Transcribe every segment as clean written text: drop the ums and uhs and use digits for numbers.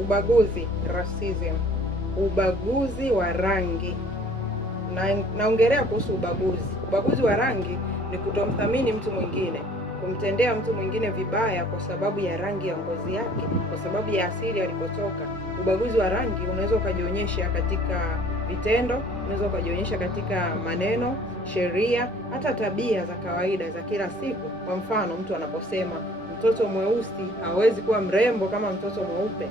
Ubaguzi, racism, ubaguzi wa rangi. Naongelea kuhusu ubaguzi. Ubaguzi wa rangi ni kutomthamini mtu mwingine, kumtendea mtu mwingine vibaya kwa sababu ya rangi ya ngozi yake, kwa sababu ya asili alikotoka. Ubaguzi wa rangi unaweza ukajionyesha katika vitendo, unaweza ukajionyesha katika maneno, sheria, hata tabia za kawaida za kila siku. Kwa mfano, mtu anaposema mtoto mweusi hawezi kuwa mrembo kama mtoto mweupe.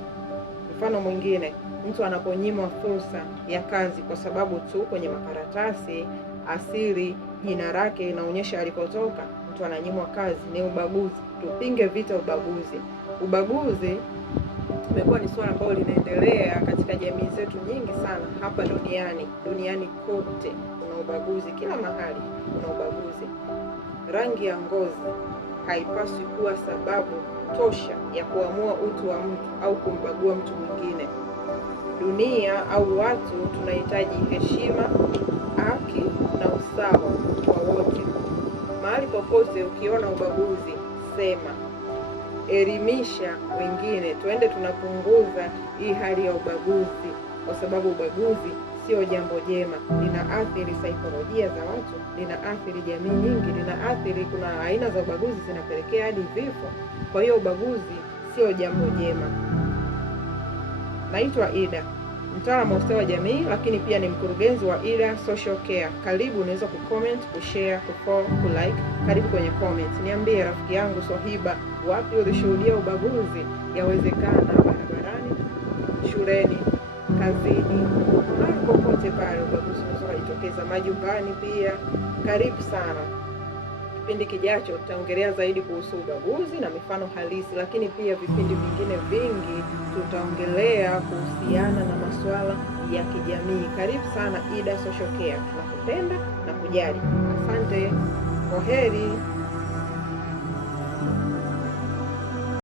Mfano mwingine, mtu anaponyimwa fursa ya kazi kwa sababu tu kwenye makaratasi asili jina lake inaonyesha alikotoka, mtu ananyimwa kazi, ni ubaguzi. Tupinge vita ubaguzi. Ubaguzi imekuwa ni swala ambalo linaendelea katika jamii zetu nyingi sana hapa duniani kote. Kuna ubaguzi kila mahali, kuna ubaguzi. Rangi ya ngozi haipaswi kuwa sababu tosha ya kuamua utu wa mtu au kumbagua mtu mwingine. Dunia au watu tunahitaji heshima, haki na usawa kwa wote. Mahali popote ukiona ubaguzi, sema, elimisha wengine, tuende tunapunguza hii hali ya ubaguzi, kwa sababu ubaguzi sio jambo jema. Linaathiri saikolojia za watu, linaathiri jamii nyingi, linaathiri, kuna aina za ubaguzi zinapelekea hadi vifo. Kwa hiyo ubaguzi sio jambo jema. Naitwa Ida, mtaalamu wa ustawi wa jamii, lakini pia ni mkurugenzi wa Ida Social Care. Karibu, unaweza kucomment, kushare, kufollow, kulike. Karibu kwenye comment. Niambie rafiki yangu Swahiba, wapi ulishuhudia ubaguzi? Yawezekana barabarani, shuleni, kazini, popote pale ubaguzi unaweza kujitokeza, majumbani pia. Karibu sana. Kipindi kijacho tutaongelea zaidi kuhusu ubaguzi na mifano halisi, lakini pia vipindi vingine vingi tutaongelea kuhusiana na masuala ya kijamii. Karibu sana Ida Social Care. Tunakupenda na kujali. Asante. Kwaheri.